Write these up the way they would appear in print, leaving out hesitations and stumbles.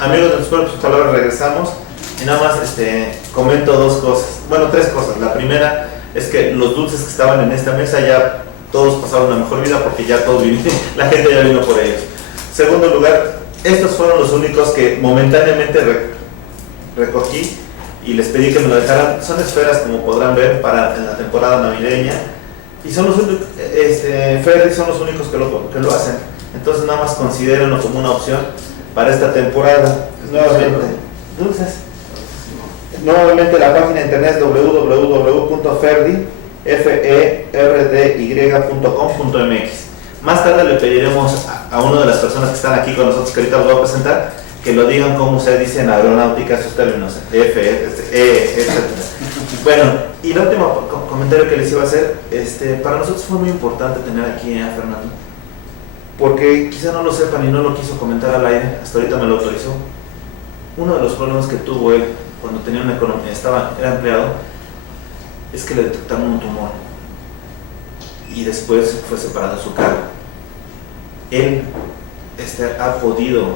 Amigos del Super Palabras, regresamos y nada más comento dos cosas, bueno, tres cosas. La primera es que los dulces que estaban en esta mesa ya todos pasaron una mejor vida porque ya todos vinieron, la gente ya vino por ellos. Segundo lugar, estos fueron los únicos que momentáneamente recogí y les pedí que me lo dejaran. Son esferas, como podrán ver, para en la temporada navideña, y son los únicos, Ferdi son los únicos que lo hacen. Entonces nada más considérenlo como una opción para esta temporada. Nuevamente, dulces. Nuevamente la página de internet es www.ferdy.com.mx. Más tarde le pediremos a una de las personas que están aquí con nosotros, que ahorita los voy a presentar, que lo digan como ustedes dicen en aeronáutica esos términos, etc. Bueno, y el último comentario que les iba a hacer, para nosotros fue muy importante tener aquí a Fernando, porque quizá no lo sepan y no lo quiso comentar al aire, hasta ahorita me lo autorizó. Uno de los problemas que tuvo él cuando tenía una economía, era empleado, es que le detectaron un tumor y después fue separado de su cargo. Él ha podido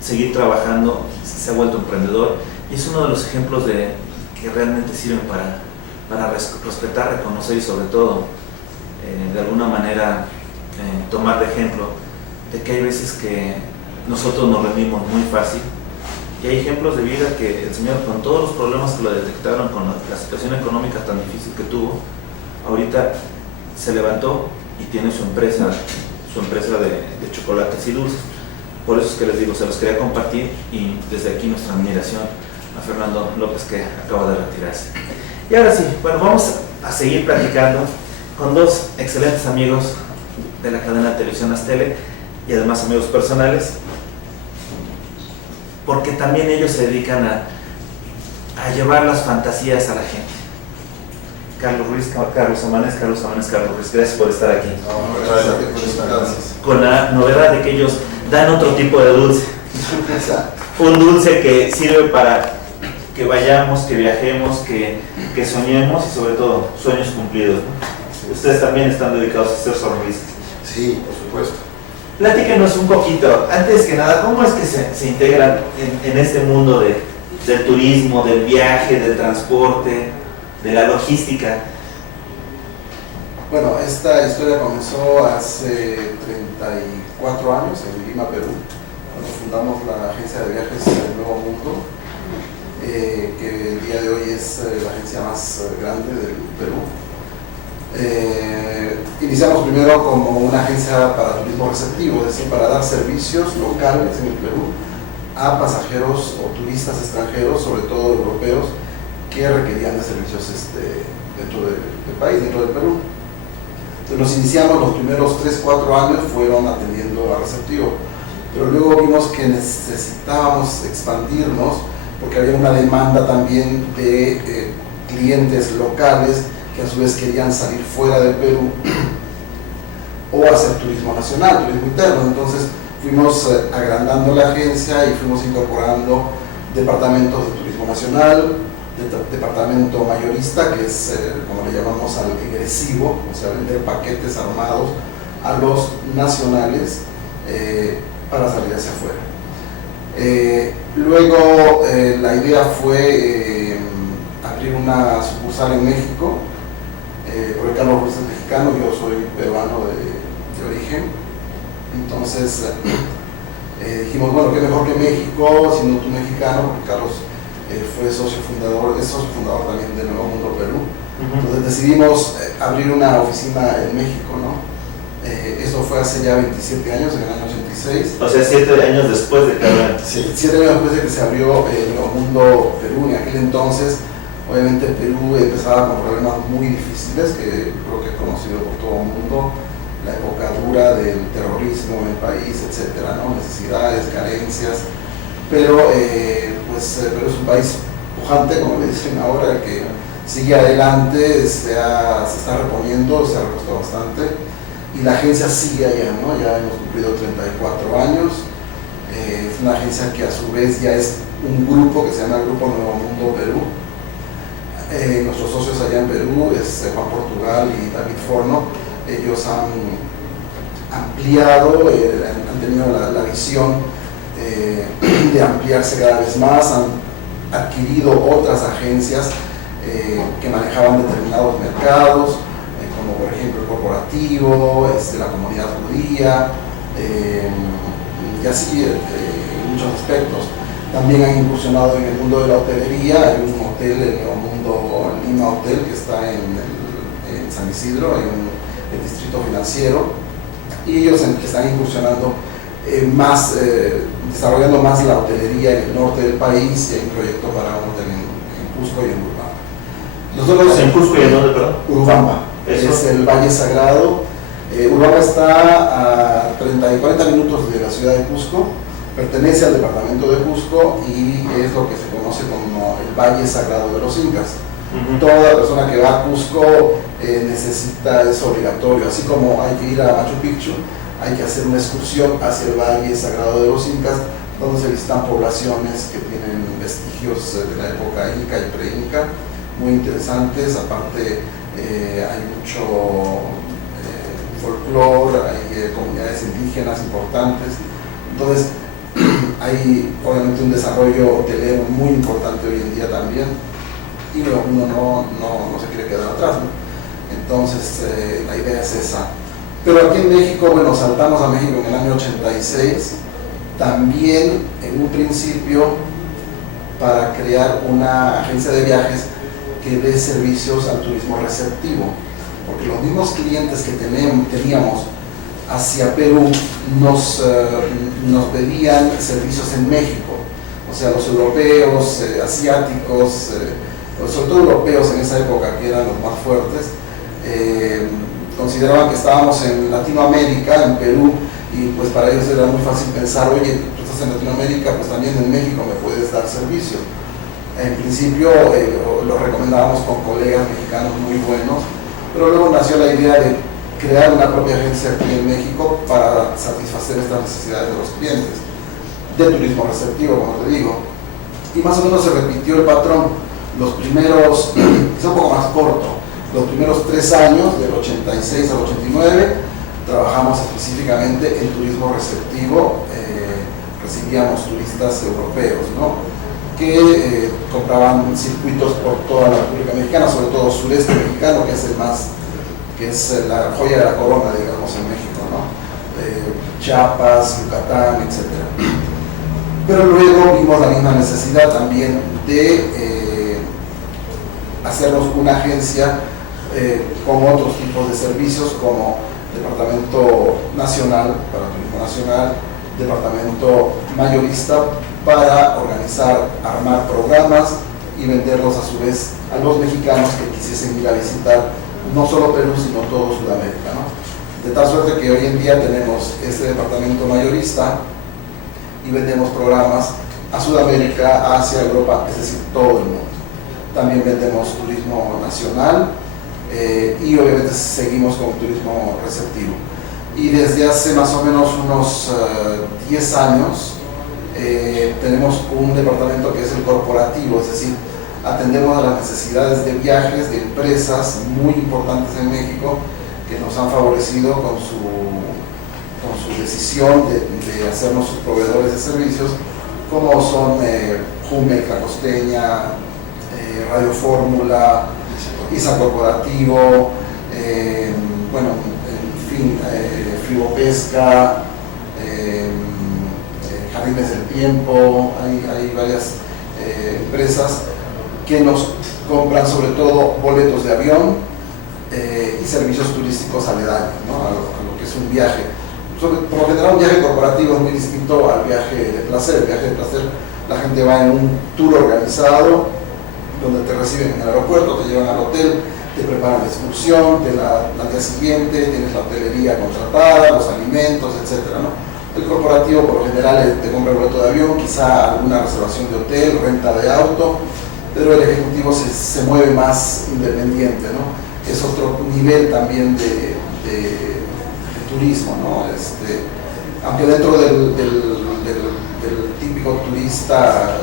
seguir trabajando, se ha vuelto emprendedor, y es uno de los ejemplos que realmente sirven para respetar, reconocer y sobre todo de alguna manera tomar de ejemplo de que hay veces que nosotros nos rendimos muy fácil, y hay ejemplos de vida que el señor, con todos los problemas que lo detectaron, con la situación económica tan difícil que tuvo, ahorita se levantó y tiene su empresa de chocolates y dulces. Por eso es que les digo, se los quería compartir, y desde aquí nuestra admiración a Fernando López, que acaba de retirarse. Y ahora sí, bueno, vamos a seguir platicando con dos excelentes amigos de la cadena de televisión Aztele, y además amigos personales, porque también ellos se dedican a llevar las fantasías a la gente. Carlos Ruiz, Carlos Amanes, Carlos Ruiz, gracias por estar aquí. Gracias. Con la novedad de que ellos dan otro tipo de dulce. Un dulce que sirve para que vayamos, que viajemos, que soñemos, y sobre todo sueños cumplidos, ¿no? Ustedes también están dedicados a hacer sonrisas. Sí, por supuesto. Platíquenos un poquito, antes que nada, ¿cómo es que se integran en este mundo del turismo, del viaje, del transporte, de la logística? Bueno, esta historia comenzó hace 34 años en Lima, Perú, cuando fundamos la agencia de viajes del Nuevo Mundo, que el día de hoy es la agencia más grande del Perú. Iniciamos primero como una agencia para turismo receptivo, es decir, para dar servicios locales en el Perú a pasajeros o turistas extranjeros, sobre todo europeos, que requerían de servicios dentro del país, dentro del Perú. Entonces nos iniciamos, los primeros 3-4 años fueron atendiendo a receptivo, pero luego vimos que necesitábamos expandirnos porque había una demanda también de clientes locales que a su vez querían salir fuera del Perú o hacer turismo nacional, turismo interno. Entonces fuimos agrandando la agencia y fuimos incorporando departamentos de turismo nacional, departamento mayorista, que es como le llamamos al agresivo, o sea, vender paquetes armados a los nacionales para salir hacia afuera. Luego la idea fue abrir una sucursal en México, porque Carlos Ruiz es mexicano, yo soy peruano de origen. Entonces dijimos, bueno, qué mejor que México, siendo tú mexicano, porque Carlos fue socio fundador, es socio fundador también de Nuevo Mundo Perú. Entonces decidimos abrir una oficina en México, ¿no? Eso fue hace ya 27 años, en el año 86. O sea, 7 años después de que abrieron. Sí, 7 años después de que se abrió Nuevo Mundo Perú. En aquel entonces, obviamente Perú empezaba con problemas muy difíciles, que creo que es conocido por todo el mundo, la época dura del terrorismo en el país, etcétera, ¿no? Necesidades, carencias, pero Perú es un país pujante, como le dicen ahora, que sigue adelante, se está reponiendo, se ha repuesto bastante, y la agencia sigue allá, ¿no? Ya hemos cumplido 34 años. Es una agencia que a su vez ya es un grupo que se llama Grupo Nuevo Mundo Perú. Nuestros socios allá en Perú es Juan Portugal y David Forno. Ellos han ampliado, han tenido la visión de ampliarse cada vez más, han adquirido otras agencias que manejaban determinados mercados, como por ejemplo el corporativo, la comunidad judía, y así en muchos aspectos. También han incursionado en el mundo de la hotelería. Hay un hotel, el Neomundo Lima Hotel, que está en San Isidro, en el distrito financiero, y ellos están incursionando desarrollando más la hotelería en el norte del país, y hay un proyecto para un hotel en Cusco y en Urubamba. Nosotros, ¿En Cusco y en dónde, perdón? Urubamba, es el Valle Sagrado. Urubamba está a 30 y 40 minutos de la ciudad de Cusco, pertenece al departamento de Cusco y es lo que se conoce como el Valle Sagrado de los Incas. Toda persona que va a Cusco es obligatorio, así como hay que ir a Machu Picchu, hay que hacer una excursión hacia el Valle Sagrado de los Incas, donde se visitan poblaciones que tienen vestigios de la época inca y pre-inca, muy interesantes. Aparte hay mucho folclore, hay comunidades indígenas importantes, entonces hay obviamente un desarrollo hotelero muy importante hoy en día también, y uno no se quiere quedar atrás, ¿no? Entonces la idea es esa. Pero aquí en México, bueno, saltamos a México en el año 86, también en un principio para crear una agencia de viajes que dé servicios al turismo receptivo, porque los mismos clientes que teníamos hacia Perú nos pedían servicios en México, o sea, los europeos, asiáticos, sobre todo europeos en esa época, que eran los más fuertes, consideraban que estábamos en Latinoamérica, en Perú, y pues para ellos era muy fácil pensar, oye, tú estás en Latinoamérica, pues también en México me puedes dar servicios. En principio lo recomendábamos con colegas mexicanos muy buenos, pero luego nació la idea de crear una propia agencia aquí en México para satisfacer estas necesidades de los clientes, de turismo receptivo, como te digo. Y más o menos se repitió el patrón. Los primeros, es un poco más corto, los primeros 3 años, del 86 al 89, trabajamos específicamente en turismo receptivo. Recibíamos turistas europeos, ¿no?, que compraban circuitos por toda la República Mexicana, sobre todo sureste mexicano, que es la joya de la corona, digamos, en México, ¿no? Chiapas, Yucatán, etc. Pero luego vimos la misma necesidad también de hacernos una agencia con otros tipos de servicios, como Departamento Nacional para Turismo Nacional, Departamento Mayorista para organizar, armar programas y venderlos a su vez a los mexicanos que quisiesen ir a visitar no solo Perú, sino todo Sudamérica, ¿no? De tal suerte que hoy en día tenemos este departamento mayorista y vendemos programas a Sudamérica, Asia, Europa, es decir, todo el mundo. También vendemos turismo nacional y obviamente seguimos con turismo receptivo. Y desde hace más o menos unos 10 años tenemos un departamento que es el corporativo, es decir, atendemos a las necesidades de viajes de empresas muy importantes en México que nos han favorecido con su decisión de hacernos sus proveedores de servicios, como son Jumex, La Costeña, Radio Fórmula, ISA Corporativo, bueno, en fin, Fribopesca, Jardines del Tiempo. Hay varias empresas que nos compran sobre todo boletos de avión y servicios turísticos aledaños, ¿no?, a lo que es un viaje. Por lo general, un viaje corporativo es muy distinto al viaje de placer. El viaje de placer, la gente va en un tour organizado donde te reciben en el aeropuerto, te llevan al hotel, te preparan la excursión, al día siguiente tienes la hotelería contratada, los alimentos, etc., ¿no? El corporativo por lo general te compra el boleto de avión, quizá alguna reservación de hotel, renta de auto, pero el ejecutivo se mueve más independiente, ¿no? Es otro nivel también de turismo, ¿no? Aunque dentro del típico turista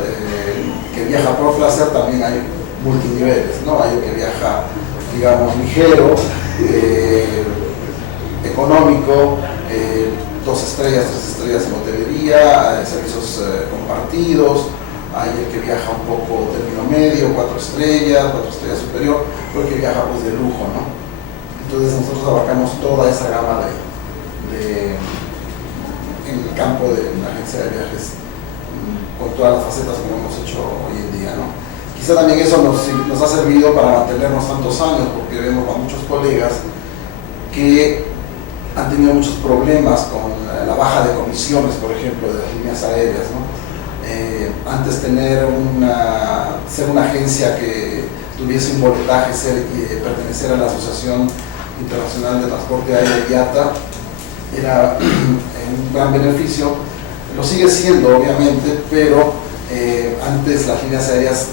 que viaja por placer, también hay multiniveles, ¿no? Hay el que viaja, digamos, ligero, económico, 2 estrellas, 3 estrellas en hotelería, hay servicios compartidos, hay el que viaja un poco término medio, 4 estrellas superior, o el que viaja pues de lujo, ¿no? Entonces nosotros abarcamos toda esa gama en el campo de una agencia de viajes, con todas las facetas como hemos hecho hoy en día, ¿no? Quizá también eso nos ha servido para mantenernos tantos años, porque vemos a muchos colegas que han tenido muchos problemas con la baja de comisiones, por ejemplo, de las líneas aéreas, ¿no? Antes ser una agencia que tuviese un boletaje, pertenecer a la Asociación Internacional de Transporte Aéreo IATA, era un gran beneficio. Lo sigue siendo, obviamente, pero antes las líneas aéreas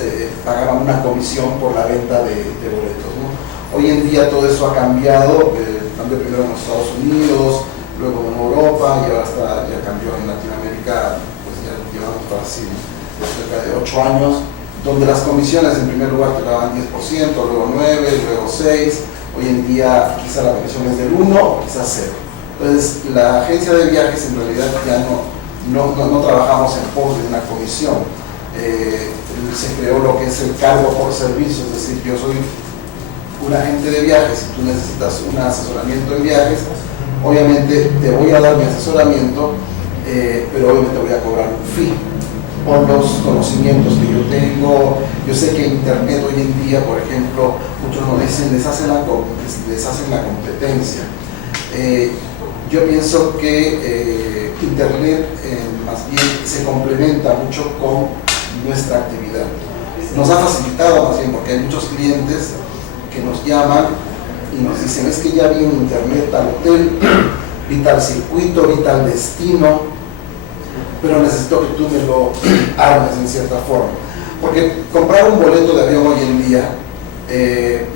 pagaban una comisión por la venta de boletos, ¿no? Hoy en día todo eso ha cambiado, cambió primero en los Estados Unidos, luego en Europa y ahora ya cambió en Latinoamérica, pues ya llevamos casi cerca de 8 años, donde las comisiones en primer lugar te daban 10%, luego 9%, luego 6%, hoy en día quizá la comisión es del 1% o quizás 0%. Entonces la agencia de viajes en realidad ya no trabajamos en pos de una comisión. Se creó lo que es el cargo por servicio, es decir, yo soy un agente de viajes y tú necesitas un asesoramiento en viajes, obviamente te voy a dar mi asesoramiento, pero obviamente voy a cobrar un fee por los conocimientos que yo tengo. Yo sé que Internet hoy en día, por ejemplo, muchos nos dicen, les hacen la competencia. Yo pienso que Internet más bien se complementa mucho con nuestra actividad. Nos ha facilitado más bien porque hay muchos clientes que nos llaman y nos dicen, es que ya vi en Internet tal hotel, vi tal circuito, vi tal destino, pero necesito que tú me lo armes en cierta forma. Porque comprar un boleto de avión hoy en día,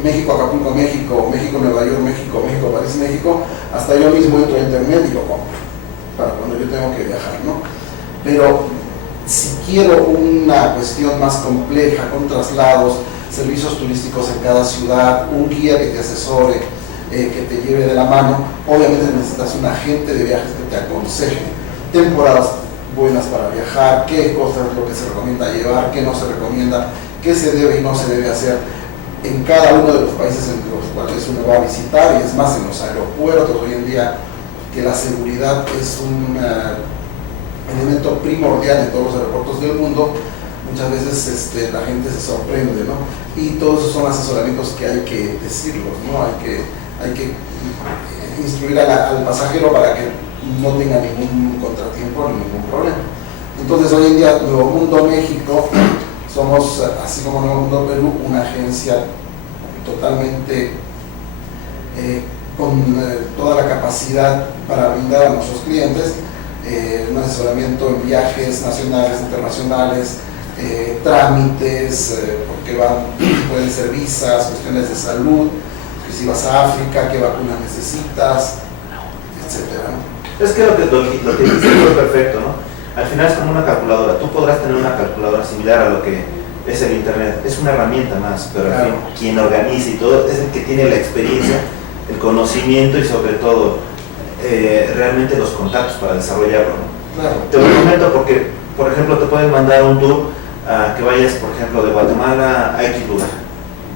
México, Acapulco, México, México, Nueva York, México, México, París, México, hasta yo mismo entro a Internet y lo compro, para cuando yo tengo que viajar, ¿no? Pero si quiero una cuestión más compleja, con traslados, servicios turísticos en cada ciudad, un guía que te asesore, que te lleve de la mano, obviamente necesitas un agente de viajes que te aconseje temporadas buenas para viajar, qué cosas es lo que se recomienda llevar, qué no se recomienda, qué se debe y no se debe hacer en cada uno de los países en los cuales uno va a visitar, y es más en los aeropuertos hoy en día, que la seguridad es un elemento primordial en todos los aeropuertos del mundo. Muchas veces la gente se sorprende, ¿no? Y todos esos son asesoramientos que hay que decirlos, ¿no? Hay que instruir al pasajero para que no tenga ningún contratiempo ni ningún problema. Entonces hoy en día Nuevo Mundo México somos, así como Nuevo Mundo Perú, una agencia totalmente con toda la capacidad para brindar a nuestros clientes un asesoramiento en viajes nacionales, internacionales, trámites, porque pueden ser visas, cuestiones de salud, que si vas a África, qué vacunas necesitas, etcétera, ¿no? Es que lo que dices es perfecto, ¿no? Al final es como una calculadora. Tú podrás tener una calculadora similar a lo que es el Internet. Es una herramienta más, pero al fin, quien organiza y todo es el que tiene la experiencia, el conocimiento y sobre todo realmente los contactos para desarrollarlo, ¿no? Claro. Te lo comento porque, por ejemplo, te pueden mandar un tour que vayas, por ejemplo, de Guatemala a X lugar,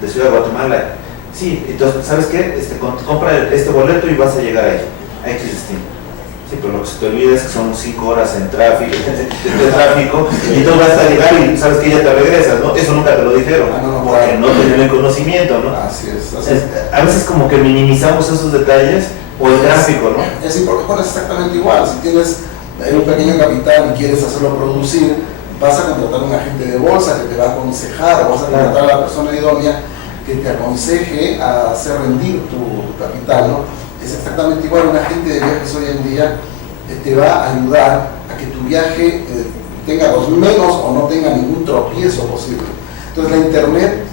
de Ciudad de Guatemala. Sí, entonces, ¿sabes qué? Compra este boleto y vas a llegar ahí, a X destino. Sí, pero lo que se te olvida es que son 5 horas en tráfico, de tráfico, y tú vas a llegar y sabes que ya te regresas, ¿no? Eso nunca te lo dijeron, porque no tenían el conocimiento, ¿no? Así es. A veces como que minimizamos esos detalles, o el tráfico, ¿no? Es importante, es exactamente igual. Si tienes un pequeño capital y quieres hacerlo producir, vas a contratar a un agente de bolsa que te va a aconsejar, o vas a contratar a la persona idónea que te aconseje a hacer rendir tu capital, ¿no? Es exactamente igual. Un agente de viajes hoy en día te va a ayudar a que tu viaje tenga los menos o no tenga ningún tropiezo posible. Entonces la Internet,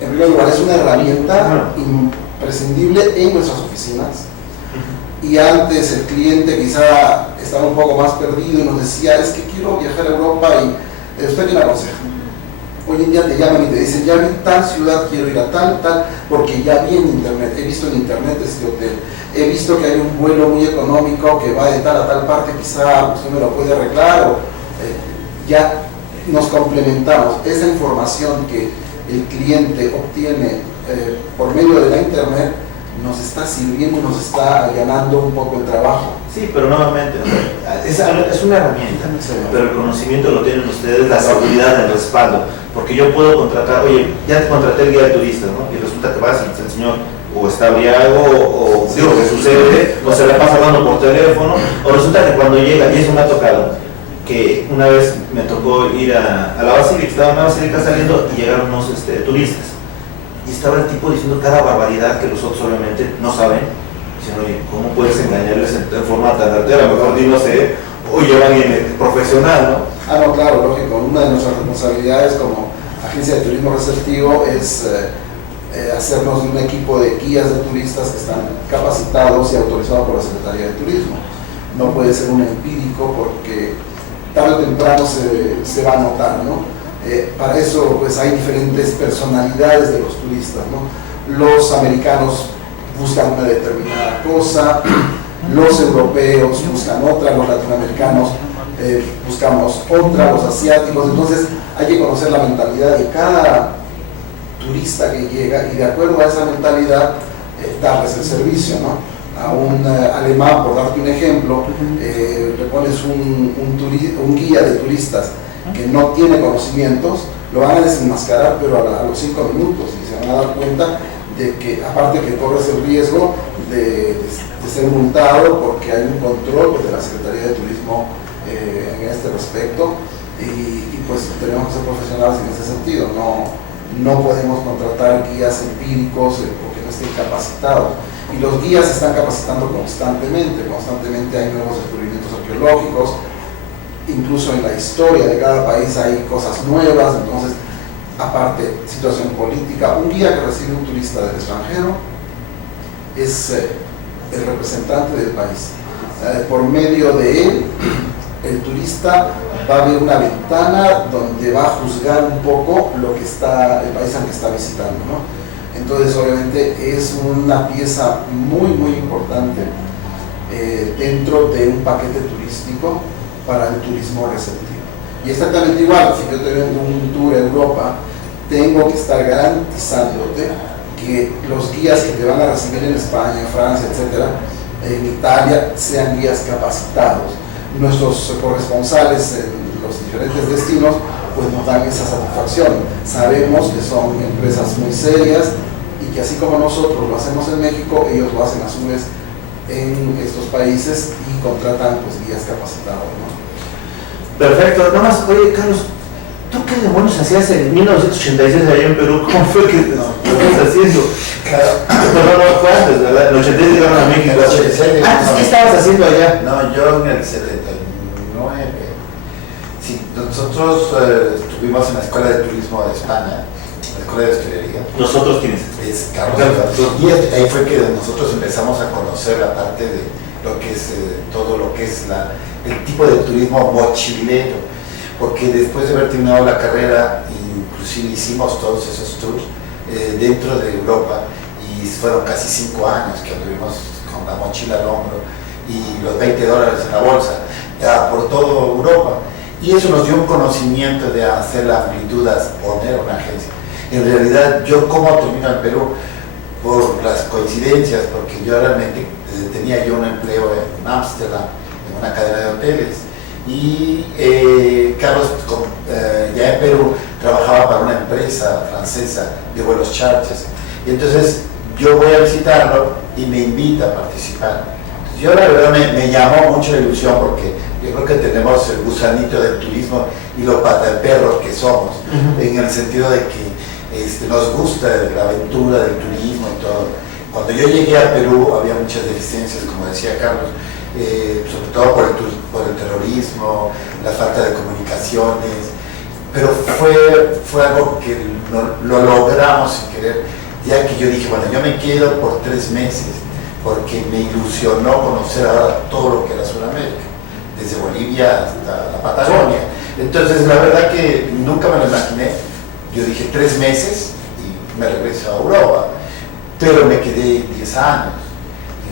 en primer lugar, es una herramienta imprescindible en nuestras oficinas. Y antes el cliente quizá estaba un poco más perdido y nos decía, es que quiero viajar a Europa y ¿usted qué me aconseja? Hoy en día te llaman y te dicen, ya vi tal ciudad, quiero ir a tal, porque ya vi en internet, he visto en internet este hotel, he visto que hay un vuelo muy económico que va de tal a tal parte, quizá usted me lo puede arreglar, o ya nos complementamos. Esa información que el cliente obtiene por medio de la internet nos está sirviendo, nos está allanando un poco el trabajo. Sí, pero nuevamente, es una herramienta, pero el conocimiento lo tienen ustedes, la seguridad, el respaldo, porque yo puedo contratar, oye, ya te contraté el guía de turistas, ¿no? Y resulta que vas y el señor o está briago, o digo que sucede, o se la pasa hablando por teléfono, o resulta que cuando llega, y eso me ha tocado, que una vez me tocó ir a la basílica, estaba en la basílica saliendo y llegaron unos turistas, y estaba el tipo diciendo cada barbaridad que los otros obviamente no saben. Dicen, oye, ¿cómo puedes engañarles en forma tan artera? A lo mejor no sé, o llevan en profesional, ¿no? No, claro, lógico. Una de nuestras responsabilidades como agencia de turismo receptivo es hacernos un equipo de guías de turistas que están capacitados y autorizados por la Secretaría de Turismo. No puede ser un empírico porque tarde o temprano se va a notar, ¿no? Para eso pues hay diferentes personalidades de los turistas, ¿no? Los americanos buscan una determinada cosa, los europeos buscan otra, los latinoamericanos buscamos otra, los asiáticos. Entonces hay que conocer la mentalidad de cada turista que llega y de acuerdo a esa mentalidad darles el servicio, ¿no? A un alemán, por darte un ejemplo, le pones un guía de turistas que no tiene conocimientos, lo van a desenmascarar, pero a los 5 minutos, y se van a dar cuenta de que, aparte que corres el riesgo de ser multado porque hay un control de la Secretaría de Turismo en este respecto, y pues tenemos que ser profesionales en ese sentido. No podemos contratar guías empíricos porque no estén capacitados. Y los guías se están capacitando constantemente hay nuevos descubrimientos arqueológicos, incluso en la historia de cada país hay cosas nuevas. Entonces, aparte, situación política, un guía que recibe un turista del extranjero es el representante del país. Por medio de él, el turista va a ver una ventana donde va a juzgar un poco lo que está, el país al que está visitando, ¿no? Entonces, obviamente, es una pieza muy, muy importante dentro de un paquete turístico para el turismo receptivo. Y exactamente igual, si yo te vendo un tour a Europa, tengo que estar garantizándote que los guías que te van a recibir en España, en Francia, etcétera, en Italia, sean guías capacitados. Nuestros corresponsales en los diferentes destinos pues nos dan esa satisfacción. Sabemos que son empresas muy serias y que así como nosotros lo hacemos en México, ellos lo hacen a su vez en estos países y contratan pues guías capacitados, ¿no? Perfecto. Nada más, oye Carlos, ¿tú qué demonios hacías en 1986 allá en Perú? ¿Cómo fue que estabas haciendo? Claro. Perdón, no fue antes, ¿verdad? En el 86 llegaron a México. ¿Qué estabas haciendo allá? No, yo en el 79. Sí, nosotros estuvimos en la Escuela de Turismo de España, la Escuela de Hostelería. ¿Nosotros quiénes? Es Carlos. Y ahí fue que nosotros empezamos a conocer la parte de lo que es todo lo que es el tipo de turismo mochilero, porque después de haber terminado la carrera, inclusive hicimos todos esos tours dentro de Europa, y fueron casi 5 años que anduvimos con la mochila al hombro y los $20 en la bolsa por toda Europa, y eso nos dio un conocimiento de hacer la amplitud, de poner una agencia. En realidad, yo como termino en Perú por las coincidencias, porque yo realmente tenía yo un empleo en Ámsterdam, en una cadena de hoteles, y Carlos ya en Perú trabajaba para una empresa francesa de vuelos charters, y entonces yo voy a visitarlo y me invita a participar. Entonces, yo la verdad me llamó mucho la ilusión, porque yo creo que tenemos el gusanito del turismo y los pataperros que somos, en el sentido de que nos gusta la aventura del turismo y todo. Cuando yo llegué a Perú había muchas deficiencias, como decía Carlos, sobre todo por el terrorismo, la falta de comunicaciones, pero fue algo que lo logramos sin querer, ya que yo dije, bueno, yo me quedo por 3 meses, porque me ilusionó conocer ahora todo lo que era Sudamérica, desde Bolivia hasta la Patagonia. Entonces, la verdad que nunca me lo imaginé, yo dije 3 meses y me regreso a Europa, pero me quedé 10 años.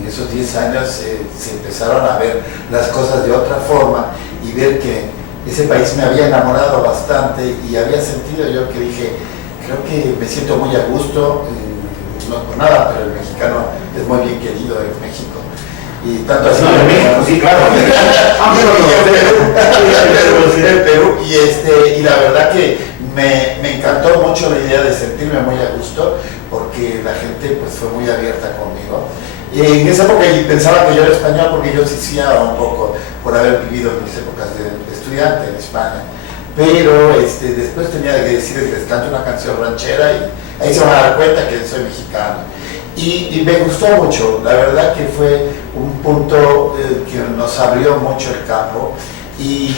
En esos 10 años se empezaron a ver las cosas de otra forma y ver que ese país me había enamorado bastante y había sentido yo que dije, creo que me siento muy a gusto, no por nada, pero el mexicano es muy bien querido en México. Y tanto así en México, sí, claro. En Perú. Y la verdad que me encantó mucho la idea de sentirme muy a gusto, porque la gente pues fue muy abierta conmigo. Y en esa época pensaba que yo era español porque yo ciciaba un poco por haber vivido en mis épocas de estudiante en España. Pero después tenía que decirles que les canto una canción ranchera y ahí se van a dar cuenta que soy mexicano. Y me gustó mucho, la verdad que fue un punto que nos abrió mucho el campo y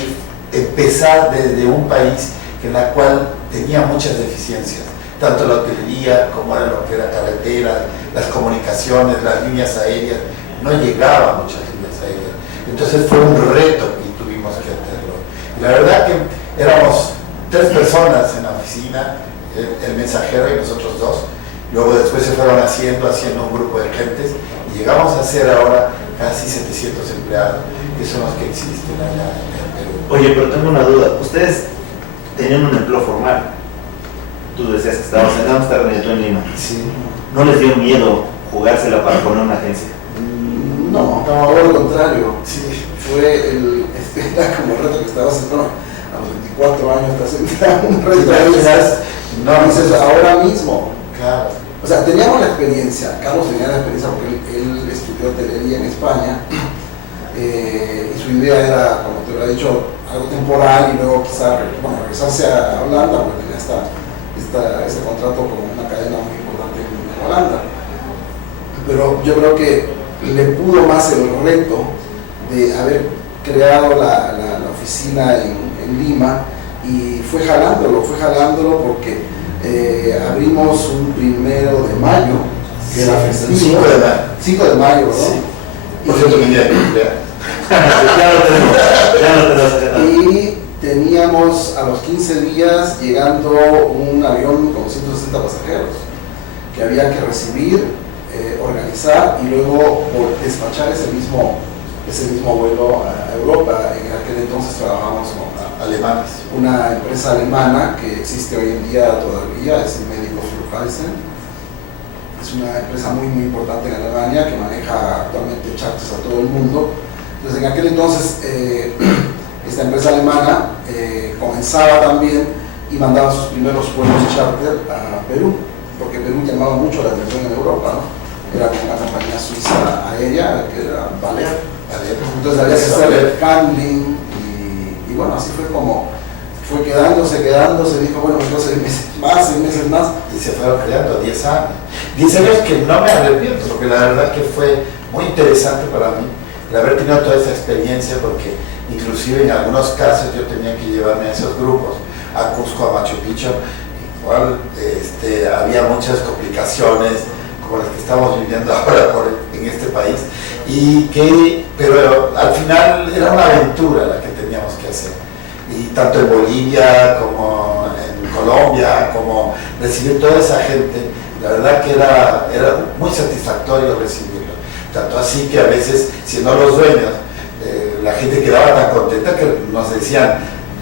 empezar desde un país en la cual tenía muchas deficiencias, tanto la hotelería como era lo que era carretera, las comunicaciones, las líneas aéreas, no llegaban muchas líneas aéreas. Entonces fue un reto y tuvimos que hacerlo. Y la verdad que éramos 3 personas en la oficina, el mensajero y nosotros 2. Luego después se fueron haciendo un grupo de gentes y llegamos a ser ahora casi 700 empleados, que son los que existen allá en Perú. Oye, pero tengo una duda. Ustedes tenían un empleo formal. Tú decías que estabas en Amsterdam y tú en Lima. Sí. ¿No les dio miedo jugársela para poner una agencia? No, todo lo contrario. Sí. Fue era como el reto que estaba haciendo a los 24 años, estás un reto de no, dices, ahora mismo. Claro. O sea, teníamos la experiencia, Carlos tenía la experiencia porque él estudió hotelería en España y su idea era, como te lo he dicho, algo temporal y luego quizá regresarse a Holanda porque tenía este contrato con una cadena muy importante en Holanda. Pero yo creo que le pudo más el reto de haber creado la oficina en Lima y fue jalándolo porque abrimos un 1 de mayo, que era festivo. 5 de mayo. 5 de mayo, ¿no? Sí. Por cierto, mi día de cumpleaños. Ya lo tenemos. Y teníamos a los 15 días llegando un avión con 160 pasajeros que había que recibir, organizar y luego despachar ese mismo vuelo a Europa. En aquel entonces trabajábamos con Alemanes. una empresa alemana que existe hoy en día todavía, es el Médico Flugreisen. Es una empresa muy importante en Alemania que maneja actualmente charters a todo el mundo. Entonces en aquel entonces esta empresa alemana comenzaba también y mandaba sus primeros vuelos charter a Perú, porque Perú llamaba mucho la atención en Europa, ¿no? Era una compañía suiza aérea que era Balear. Entonces había que hacer el handling y bueno, así fue como fue quedándose, dijo bueno, entonces meses más. Y se fueron creando 10 años. 10 años que no me arrepiento, porque la verdad que fue muy interesante para mí el haber tenido toda esa experiencia, porque inclusive en algunos casos yo tenía que llevarme a esos grupos, a Cusco, a Machu Picchu, igual había muchas complicaciones como las que estamos viviendo ahora en este país, pero al final era una aventura la que teníamos que hacer, y tanto en Bolivia como en Colombia, como recibir toda esa gente, la verdad que era muy satisfactorio recibirlo, tanto así que a veces, siendo los dueños, la gente quedaba tan contenta que nos decían,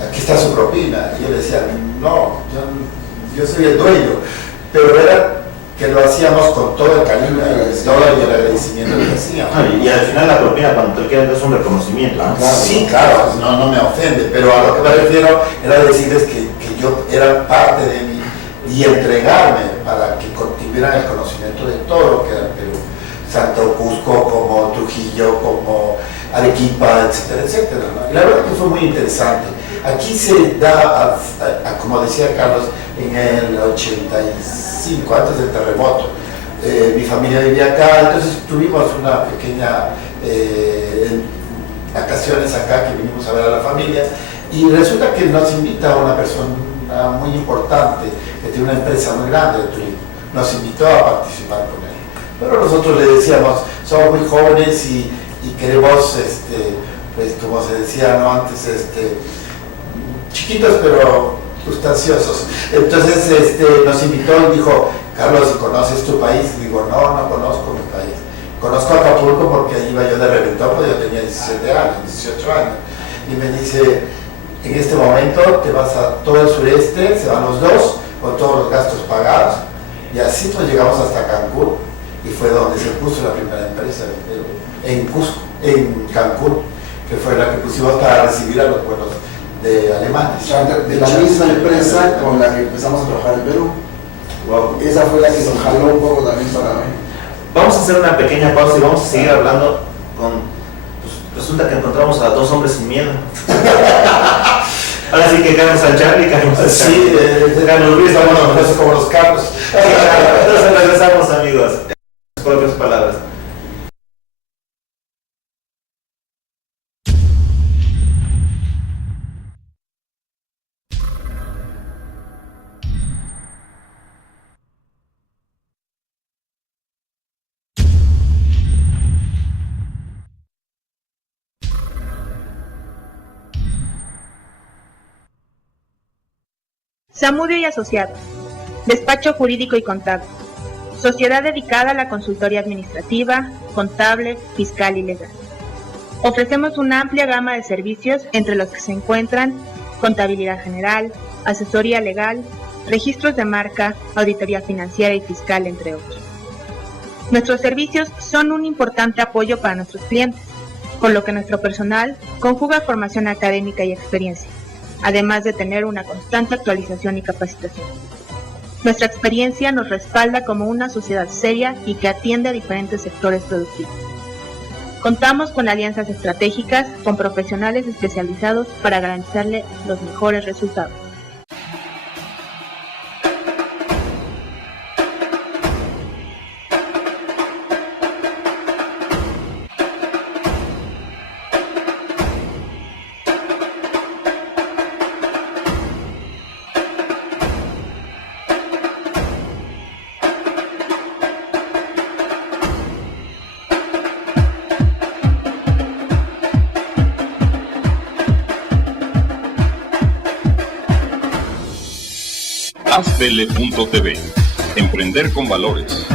aquí está su propina, y yo decía, no, yo soy el dueño, pero era que lo hacíamos con todo el cariño y el agradecimiento que hacíamos. Y al final la propina cuando te quedan es un reconocimiento, ¿no? Claro, sí, claro, no me ofende, pero a lo que me refiero era decirles que yo era parte de mí y entregarme para que tuvieran el conocimiento de todo lo que era el Perú, tanto Cusco como Trujillo, como Arequipa, etcétera, etcétera, ¿no? Y la verdad que fue muy interesante. Aquí se da, como decía Carlos, en el 85, antes del terremoto, mi familia vivía acá, entonces tuvimos una pequeña vacaciones acá, que vinimos a ver a la familia, y resulta que nos invita una persona muy importante, que tiene una empresa muy grande de turismo, nos invitó a participar con él. Pero nosotros le decíamos, somos muy jóvenes y queremos, pues como se decía, ¿no? Antes, chiquitos pero sustanciosos. Entonces nos invitó y dijo, Carlos, ¿conoces tu país? Digo, no conozco mi país. Conozco Acapulco porque ahí iba yo de reventón, pues yo tenía 17 años, 18 años. Y me dice, en este momento te vas a todo el sureste, se van los dos, con todos los gastos pagados. Y así pues llegamos hasta Cancún, y fue donde se puso la primera empresa en Cusco, en Cancún, que fue la que pusimos para recibir a los vuelos de alemanes. De la misma empresa con la que empezamos a trabajar en Perú. Wow. Esa fue la que nos jaló un poco también para mí. Vamos a hacer una pequeña pausa y vamos a seguir hablando con... Pues, resulta que encontramos a dos hombres sin miedo. Ahora sí que Carlos al Charlie, Carlos al Charlie. Sí, Carlos Luis, vámonos como los Carlos. Entonces regresamos, amigos. Sus propias palabras. Zamudio y Asociados, despacho jurídico y contable, sociedad dedicada a la consultoría administrativa, contable, fiscal y legal. Ofrecemos una amplia gama de servicios entre los que se encuentran contabilidad general, asesoría legal, registros de marca, auditoría financiera y fiscal, entre otros. Nuestros servicios son un importante apoyo para nuestros clientes, por lo que nuestro personal conjuga formación académica y experiencia, además de tener una constante actualización y capacitación. Nuestra experiencia nos respalda como una sociedad seria y que atiende a diferentes sectores productivos. Contamos con alianzas estratégicas con profesionales especializados para garantizarle los mejores resultados. Astele.tv. Emprender con valores.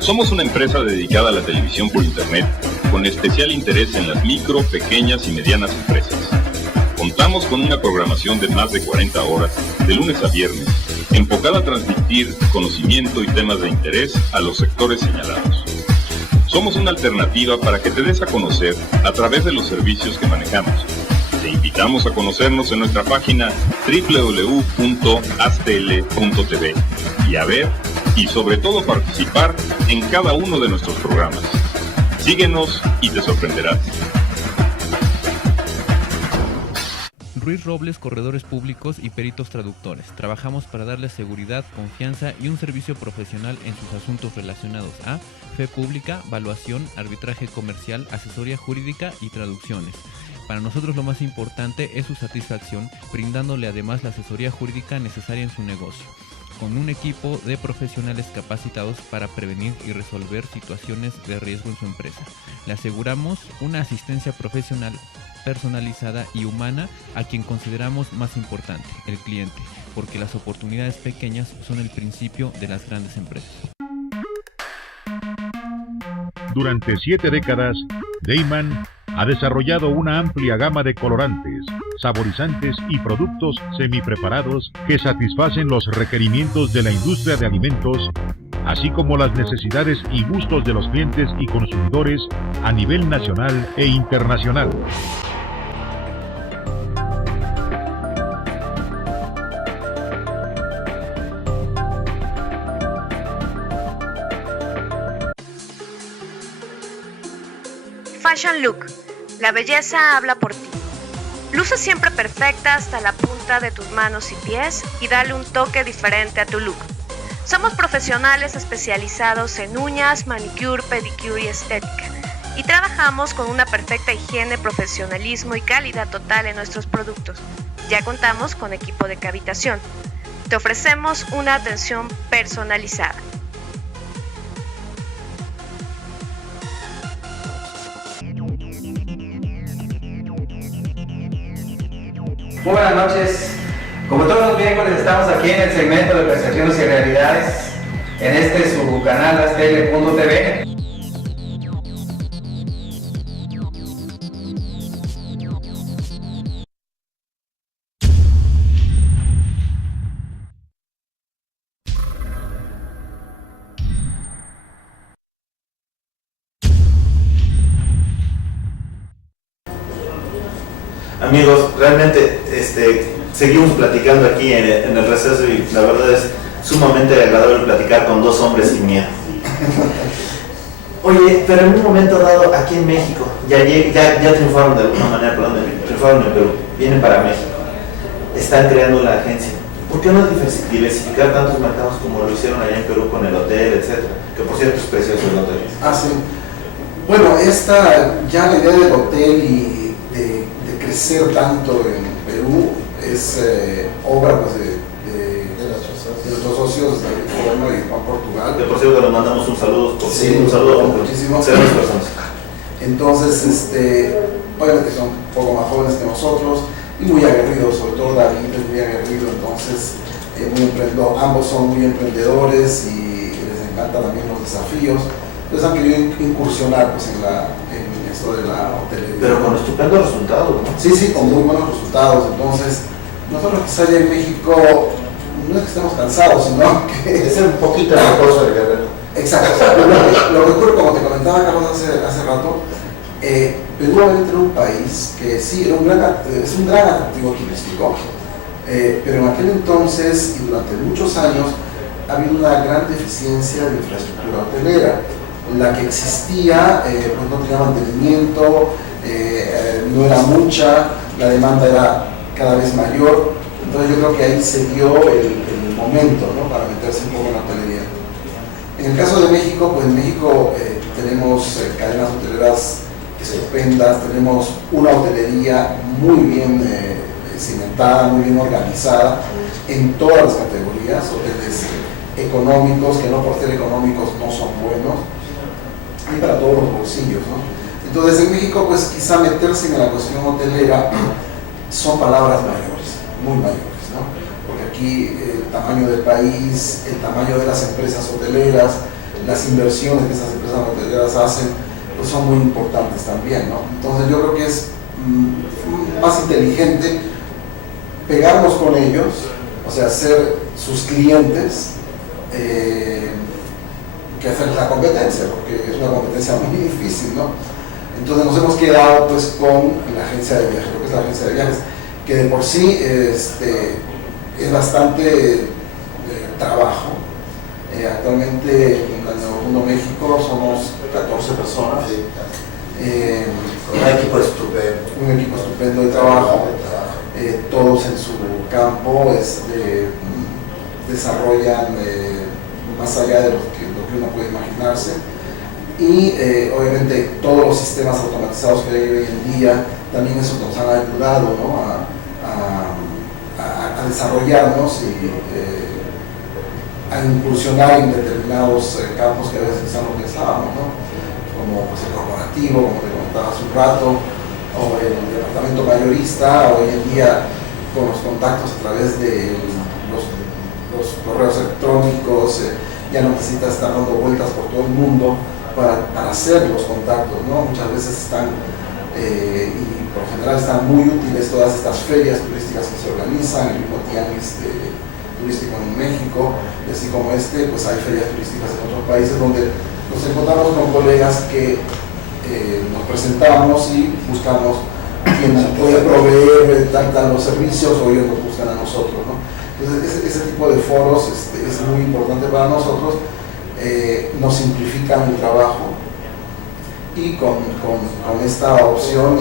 Somos una empresa dedicada a la televisión por internet, con especial interés en las micro, pequeñas y medianas empresas. Contamos con una programación de más de 40 horas, de lunes a viernes, enfocada a transmitir conocimiento y temas de interés a los sectores señalados. Somos una alternativa para que te des a conocer a través de los servicios que manejamos. Te invitamos a conocernos en nuestra página www.astl.tv y a ver y sobre todo participar en cada uno de nuestros programas. Síguenos y te sorprenderás. Ruiz Robles, corredores públicos y peritos traductores. Trabajamos para darles seguridad, confianza y un servicio profesional en sus asuntos relacionados a fe pública, valuación, arbitraje comercial, asesoría jurídica y traducciones. Para nosotros lo más importante es su satisfacción, brindándole además la asesoría jurídica necesaria en su negocio, con un equipo de profesionales capacitados para prevenir y resolver situaciones de riesgo en su empresa. Le aseguramos una asistencia profesional personalizada y humana a quien consideramos más importante, el cliente, porque las oportunidades pequeñas son el principio de las grandes empresas. Durante 7 décadas, Deiman ha desarrollado una amplia gama de colorantes, saborizantes y productos semipreparados que satisfacen los requerimientos de la industria de alimentos, así como las necesidades y gustos de los clientes y consumidores a nivel nacional e internacional. Fashion Look. La belleza habla por ti. Luce siempre perfecta hasta la punta de tus manos y pies y dale un toque diferente a tu look. Somos profesionales especializados en uñas, manicure, pedicure y estética. Y trabajamos con una perfecta higiene, profesionalismo y calidad total en nuestros productos. Ya contamos con equipo de cavitación. Te ofrecemos una atención personalizada. Muy buenas noches, Como todos los miércoles estamos aquí en el segmento de percepciones y realidades, en este su canal astele.tv. Amigos, realmente seguimos platicando aquí en el receso y la verdad es sumamente agradable platicar con dos hombres sin miedo. Oye, pero en un momento dado aquí en México, ya triunfaron de alguna manera, triunfaron en Perú, vienen para México, están creando la agencia. ¿Por qué no diversificar tantos mercados como lo hicieron allá en Perú con el hotel, etcétera? Que por cierto es precioso el hotel. Ah, sí. Bueno, ya la idea del hotel y de crecer tanto en Perú es obra pues, de nuestros socios de Fono y Juan Portugal. Que por cierto les mandamos un saludo. Sí, un saludo muchísimo. Personas. Entonces, obviamente son un poco más jóvenes que nosotros y muy aguerridos, sobre todo David es muy aguerrido, entonces ambos son muy emprendedores y les encantan también los desafíos. Entonces han querido incursionar pues, en esto de la hotelería. Pero con estupendos resultados, ¿no? Sí, con muy buenos resultados. Entonces, nosotros quizá allá en México no es que estemos cansados, sino que es un poquito el reposo del guerrero. Exacto. Lo que ocurre, como te comentaba Carlos hace rato, Perú obviamente era un país que sí, es un gran atractivo turístico, pero en aquel entonces y durante muchos años ha habido una gran deficiencia de infraestructura hotelera. La que existía pues no tenía mantenimiento, no era mucha, la demanda era cada vez mayor, entonces yo creo que ahí se dio el momento, ¿no?, para meterse un poco en la hotelería. En el caso de México, pues en México tenemos cadenas hoteleras estupendas, tenemos una hotelería muy bien cimentada, muy bien organizada en todas las categorías, hoteles económicos, que no por ser económicos no son buenos, y para todos los bolsillos, ¿no? Entonces en México pues quizá meterse en la cuestión hotelera son palabras mayores, muy mayores, ¿no? Porque aquí el tamaño del país, el tamaño de las empresas hoteleras, las inversiones que esas empresas hoteleras hacen, pues son muy importantes también, ¿no? Entonces yo creo que es más inteligente pegarnos con ellos, o sea, ser sus clientes, que hacer la competencia, porque es una competencia muy difícil, ¿no? Entonces nos hemos quedado pues con la agencia de viajes, lo que es la agencia de viajes, que de por sí es bastante trabajo. Actualmente en el Mundo México somos 14 personas. Un equipo estupendo. Un equipo estupendo de trabajo. Todos en su campo desarrollan más allá de lo que uno puede imaginarse, y obviamente todos los sistemas automatizados que hay hoy en día también eso nos han ayudado, ¿no?, a desarrollarnos y a incursionar en determinados campos que a veces quizá no pensábamos, ¿no?, como pues, el corporativo, como te comentaba hace un rato, o el departamento mayorista. Hoy en día con los contactos a través de los correos electrónicos, ya no necesitas estar dando vueltas por todo el mundo para hacer los contactos, ¿no? Muchas veces están, y por lo general están muy útiles todas estas ferias turísticas que se organizan, el mismo tianguis turístico en México, y así como pues hay ferias turísticas en otros países donde nos encontramos con colegas que nos presentamos y buscamos quien puede proveer los servicios, o ellos nos buscan a nosotros, ¿no? Entonces ese tipo de foros es muy importante para nosotros, nos simplifican el trabajo, y con esta opción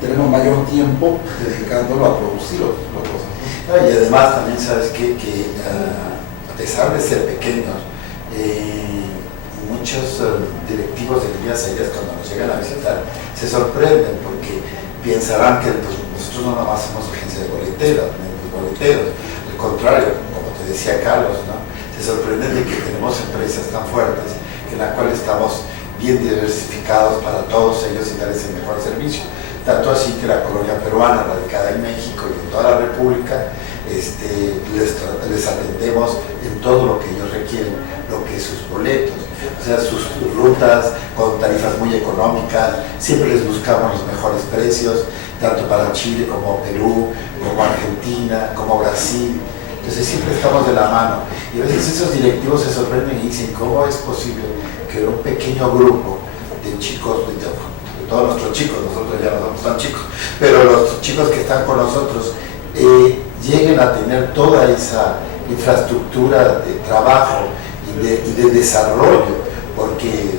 tenemos mayor tiempo dedicándolo a producir otras cosas, ¿no? Y además también sabes que a pesar de ser pequeños, muchos directivos de líneas aéreas cuando nos llegan a visitar se sorprenden porque pensarán que pues, nosotros no nada más somos agencia de boleteros, al contrario, como te decía Carlos, ¿no?, se sorprenden de que tenemos empresas tan fuertes en las cuales estamos bien diversificados para todos ellos y darles el mejor servicio. Tanto así que la colonia peruana radicada en México y en toda la República les atendemos en todo lo que ellos requieren, lo que es sus boletos, o sea, sus rutas con tarifas muy económicas. Siempre les buscamos los mejores precios, tanto para Chile como Perú, como Argentina, como Brasil. Entonces siempre estamos de la mano. Y a veces esos directivos se sorprenden y dicen, ¿cómo es posible que un pequeño grupo de chicos, de todos nuestros chicos, nosotros ya no somos tan chicos, pero los chicos que están con nosotros, lleguen a tener toda esa infraestructura de trabajo y de desarrollo? Porque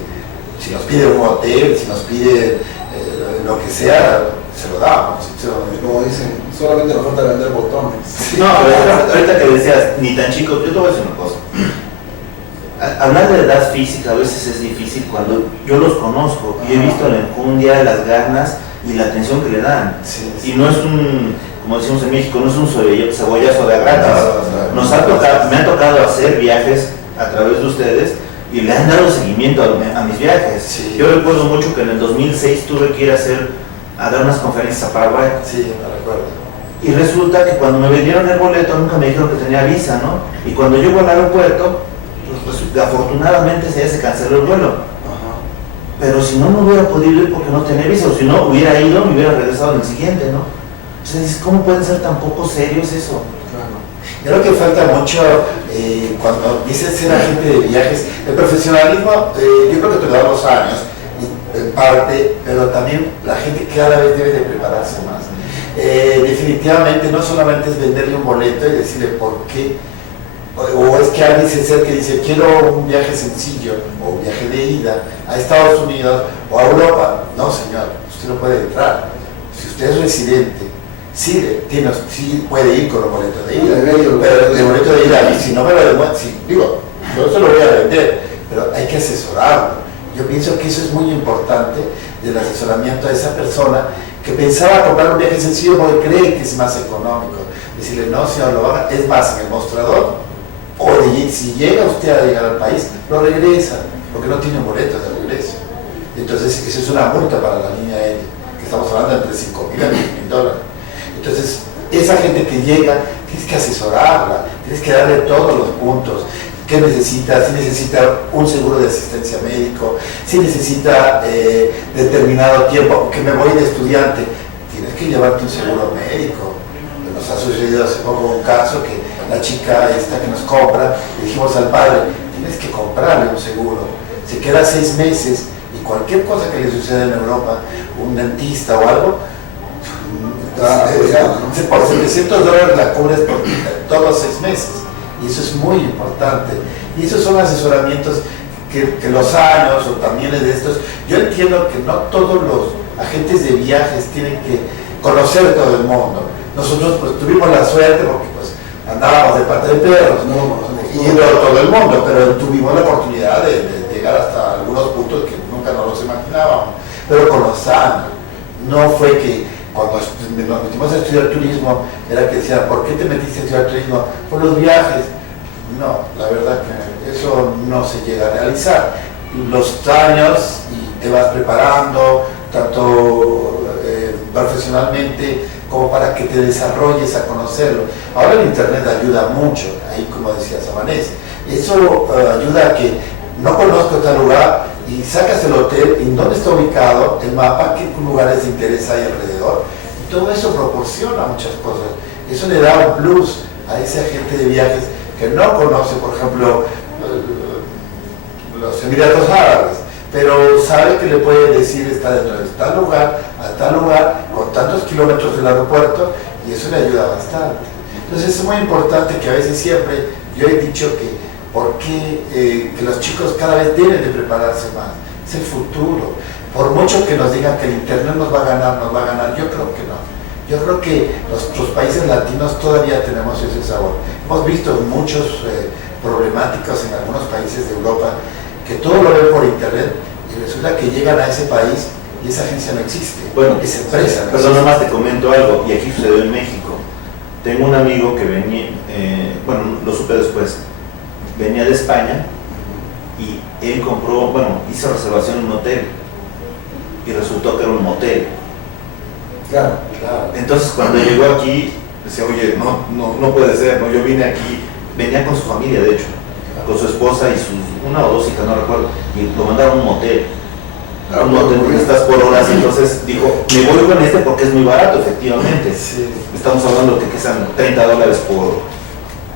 si nos pide un hotel, si nos pide lo que sea, se lo damos. Como dicen, solamente nos falta vender botones. No, pero ahorita que decías, ni tan chico, yo te voy a decir una cosa. Hablar de edad física a veces es difícil cuando yo los conozco y he visto la enjundia, las ganas y la atención que le dan. Sí. Y no es un, como decimos en México, no es un cebollazo de gratis. Me han tocado hacer viajes a través de ustedes y le han dado seguimiento a mis viajes. Sí. Yo recuerdo mucho que en el 2006 tuve que ir a dar unas conferencias a Paraguay. Sí, me recuerdo. Y resulta que cuando me vendieron el boleto nunca me dijeron que tenía visa, ¿no? Y cuando llego al aeropuerto, pues afortunadamente se canceló el vuelo. Ajá. Pero si no, no hubiera podido ir porque no tenía visa, o si no, hubiera ido, me hubiera regresado en el siguiente, ¿no? O sea, ¿cómo pueden ser tan poco serios eso? Claro. Yo creo que falta mucho cuando dices ser agente de viajes, el profesionalismo, yo creo que te lo da los años, en parte, pero también la gente cada vez debe de prepararse más. Definitivamente no solamente es venderle un boleto y decirle por qué, o es que alguien se acerca y dice quiero un viaje sencillo o un viaje de ida a Estados Unidos o a Europa. No, señor, usted no puede entrar. Si usted es residente, sí puede ir con un boleto de ida, pero el boleto de ida, y si no me lo demuestra, digo, yo se lo voy a vender, pero hay que asesorarlo. Yo pienso que eso es muy importante, del asesoramiento a esa persona que pensaba comprar un viaje sencillo porque cree que es más económico. Decirle, no, señor, lo haga, es más, en el mostrador, o si llega usted a llegar al país, lo regresa, porque no tiene boletos de regreso. Entonces, eso es una multa para la línea aérea, que estamos hablando entre $5,000 y $10,000. Entonces, esa gente que llega, tienes que asesorarla, tienes que darle todos los puntos. ¿Qué necesita? Si necesita un seguro de asistencia médico, si necesita determinado tiempo, que me voy de estudiante, tienes que llevarte un seguro médico. Nos ha sucedido hace poco un caso que la chica esta que nos compra, le dijimos al padre, tienes que comprarle un seguro. Se queda 6 meses y cualquier cosa que le suceda en Europa, un dentista o algo, por $700 la cubres por todos los 6 meses. Y eso es muy importante. Y esos son asesoramientos que los años o también de estos, yo entiendo que no todos los agentes de viajes tienen que conocer todo el mundo. Nosotros pues tuvimos la suerte porque pues andábamos de pata de perros, yendo a todo el mundo, pero tuvimos la oportunidad de llegar hasta algunos puntos que nunca nos los imaginábamos. Pero con los años, no fue que cuando nos metimos a estudiar turismo, era que decían, ¿por qué te metiste a estudiar turismo? Por los viajes. No, la verdad que eso no se llega a realizar. Los años y te vas preparando, tanto profesionalmente como para que te desarrolles a conocerlo. Ahora el internet ayuda mucho, ahí como decía Sabanés, eso ayuda a que no conozco tal lugar y sacas el hotel, en dónde está ubicado, el mapa, qué lugares de interés hay alrededor, y todo eso proporciona muchas cosas. Eso le da un plus a ese agente de viajes que no conoce, por ejemplo, los Emiratos Árabes, pero sabe que le puede decir está dentro de tal lugar, a tal lugar, con tantos kilómetros del aeropuerto, y eso le ayuda bastante. Entonces es muy importante que a veces siempre, yo he dicho que ¿por qué que los chicos cada vez deben de prepararse más? Es el futuro. Por mucho que nos digan que el internet nos va a ganar, yo creo que no. Yo creo que nuestros países latinos todavía tenemos ese sabor. Hemos visto muchos problemáticos en algunos países de Europa que todo lo ven por internet y resulta que llegan a ese país y esa agencia no existe. Bueno, esa empresa no perdón, existe. nomás te comento algo, y aquí sucedió en México. Tengo un amigo que venía, bueno, lo supe después, venía de España y él compró, bueno, hizo reservación en un hotel y resultó que era un motel. Claro. Entonces cuando llegó aquí decía, oye, no puede ser, ¿no? Yo vine aquí, venía con su familia, de hecho, con su esposa y sus una o dos hijas, no recuerdo, y lo mandaron a un motel. Un motel de estas por horas, entonces dijo, me voy con este porque es muy barato, efectivamente. Sí. Estamos hablando de que sean $30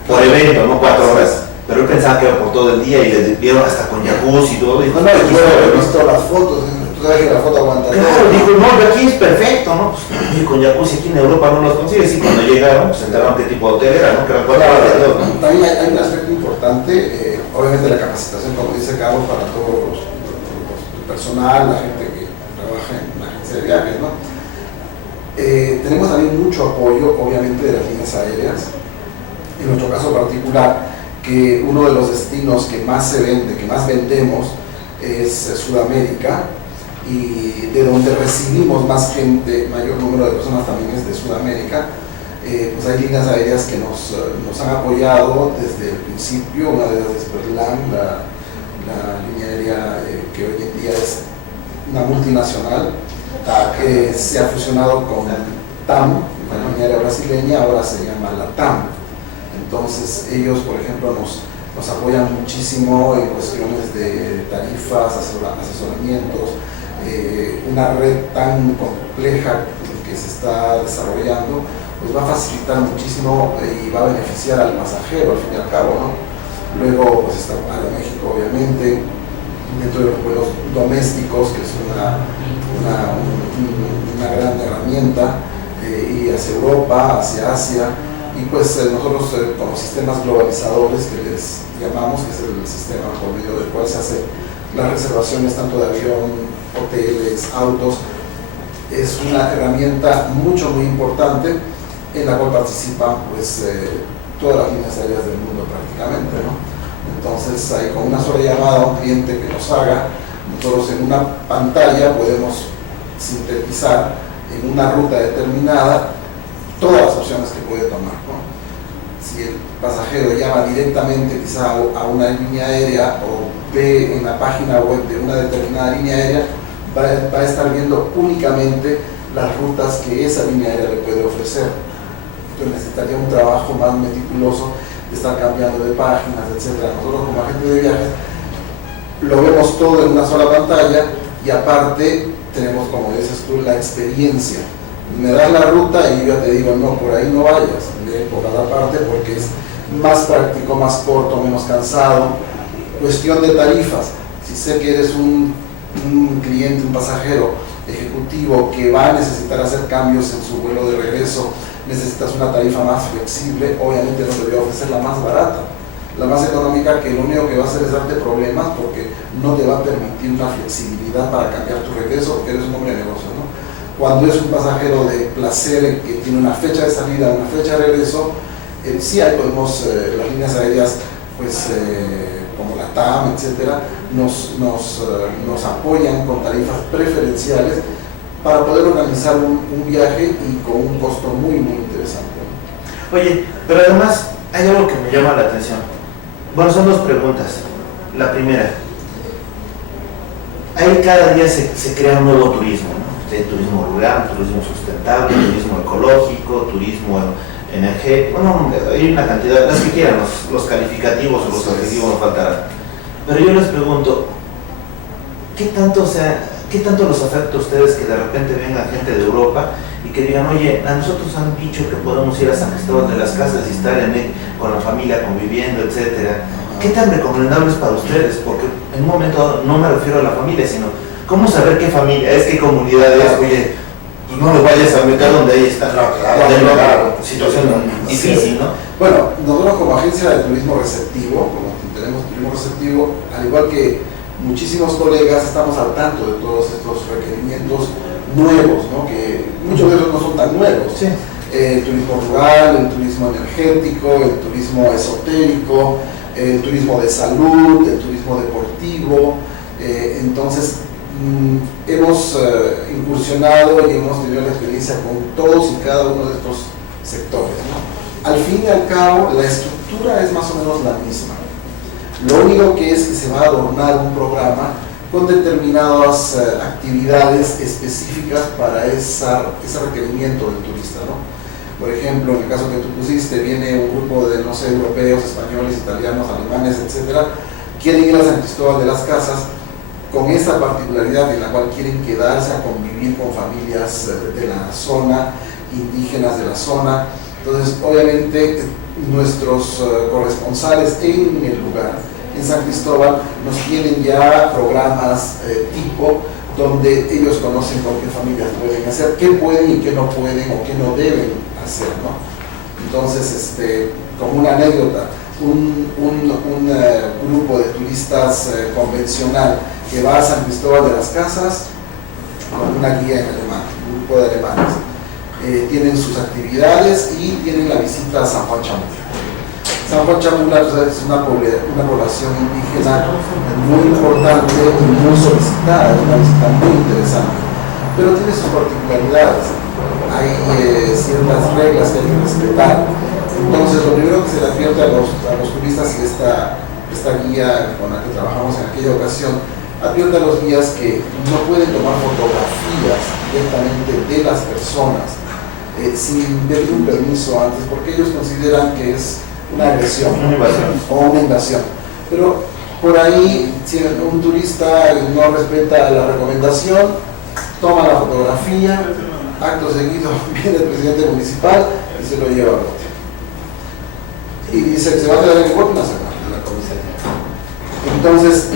por evento, no 4 horas. Pero él pensaba que era por todo el día y le dieron hasta con jacuzzi y todo. Dijo, No, yo he visto las fotos, tú sabes que la foto aguanta. claro, dijo, no, aquí es perfecto, ¿no? Pues, y con jacuzzi aquí en Europa no los consigues. Y cuando llegaron, pues se enteraron qué tipo de hotel era, ¿no? Que eran 4 horas de dos, ¿no? También hay un aspecto importante, obviamente la capacitación, como dice Carlos, para todo el personal, la gente que trabaja en una agencia de viajes, ¿no? Tenemos también mucho apoyo, obviamente, de las líneas aéreas. En nuestro caso particular, que uno de los destinos que más se vende, que más vendemos, es Sudamérica, y de donde recibimos más gente, mayor número de personas también es de Sudamérica. Pues hay líneas aéreas que nos han apoyado desde el principio. Una de ellas es Berlán, la línea aérea que hoy en día es una multinacional, que se ha fusionado con TAM, la línea aérea brasileña, ahora se llama la TAM. Entonces ellos, por ejemplo, nos apoyan muchísimo en cuestiones de tarifas, asesoramientos, una red tan compleja que se está desarrollando, pues va a facilitar muchísimo y va a beneficiar al pasajero al fin y al cabo, ¿no? Luego pues está Aeroméxico, obviamente, dentro de los vuelos domésticos, que es una gran herramienta, y hacia Europa, hacia Asia. Y pues nosotros con los sistemas globalizadores que les llamamos, que es el sistema por medio del cual se hacen las reservaciones tanto de avión, hoteles, autos, es una herramienta muy importante en la cual participan pues todas las líneas aéreas del mundo prácticamente, ¿no? Entonces ahí con una sola llamada a un cliente que nos haga, nosotros en una pantalla podemos sintetizar en una ruta determinada todas las opciones que puede tomar, ¿no? Si el pasajero llama directamente quizá a una línea aérea o ve en la página web de una determinada línea aérea, va a estar viendo únicamente las rutas que esa línea aérea le puede ofrecer. Entonces necesitaría un trabajo más meticuloso de estar cambiando de páginas, etc. Nosotros como agente de viajes lo vemos todo en una sola pantalla y aparte tenemos, como dices tú, la experiencia. Me das la ruta y yo ya te digo, no, por ahí no vayas, lee por cada parte porque es más práctico, más corto, menos cansado. Cuestión de tarifas, si sé que eres un cliente, un pasajero ejecutivo que va a necesitar hacer cambios en su vuelo de regreso, necesitas una tarifa más flexible, obviamente no te voy a ofrecer la más barata, la más económica, que lo único que va a hacer es darte problemas porque no te va a permitir una flexibilidad para cambiar tu regreso porque eres un hombre de negocio, ¿no? Cuando es un pasajero de placer que tiene una fecha de salida, una fecha de regreso, sí hay, podemos, las líneas aéreas, pues como la TAM, etcétera, nos apoyan con tarifas preferenciales para poder organizar un viaje y con un costo muy interesante. Oye, pero además hay algo que me llama la atención. Bueno, son dos preguntas. La primera, ahí cada día se crea un nuevo turismo, ¿no? Hay turismo rural, turismo sustentable, turismo ecológico, turismo energético, bueno, hay una cantidad, las que quieran, los calificativos o los adjetivos nos faltarán. Pero yo les pregunto, ¿qué tanto los afecta a ustedes que de repente venga gente de Europa y que digan, oye, a nosotros han dicho que podemos ir a San Cristóbal de las Casas y estar con la familia conviviendo, etcétera? ¿Qué tan recomendable es para ustedes? Porque en un momento no me refiero a la familia, sino ¿cómo saber qué familia es, qué comunidad es? Oye, pues no lo vayas a meter donde ahí está. Claro. Situación difícil, ¿no? Bueno, nosotros como agencia de turismo receptivo, como tenemos turismo receptivo, al igual que muchísimos colegas, estamos al tanto de todos estos requerimientos nuevos, ¿no? Que muchos de ellos no son tan nuevos. Sí. El turismo rural, el turismo energético, el turismo esotérico, el turismo de salud, el turismo deportivo. Entonces, hemos incursionado y hemos tenido la experiencia con todos y cada uno de estos sectores, ¿no? Al fin y al cabo, la estructura es más o menos la misma. Lo único que es que se va a adornar un programa con determinadas actividades específicas para ese requerimiento del turista, ¿no? Por ejemplo, en el caso que tú pusiste, viene un grupo de, no sé, europeos, españoles, italianos, alemanes, etcétera, quieren ir a San Cristóbal de las Casas con esa particularidad en la cual quieren quedarse a convivir con familias de la zona, indígenas de la zona. Entonces, obviamente, nuestros corresponsales en el lugar, en San Cristóbal, nos tienen ya programas tipo donde ellos conocen con qué familias pueden hacer, qué pueden y qué no pueden o qué no deben hacer, ¿no? Entonces, como una anécdota, un grupo de turistas convencional que va a San Cristóbal de las Casas con una guía en alemán, un grupo de alemanes, tienen sus actividades y tienen la visita a San Juan Chamula. San Juan Chamula es una población indígena muy importante y muy solicitada, es una visita muy interesante, pero tiene sus particularidades. Hay ciertas reglas que hay que respetar. Entonces, lo primero que se le advierte a los turistas, y esta guía con la que trabajamos en aquella ocasión, advierte a los guías que no pueden tomar fotografías directamente de las personas sin pedir un permiso antes, porque ellos consideran que es una agresión o una invasión. Pero por ahí, si un turista no respeta la recomendación, toma la fotografía, acto seguido viene el presidente municipal y se lo lleva al bote. Y dice que se va a quedar en el bote nacional de la comisaría. Entonces,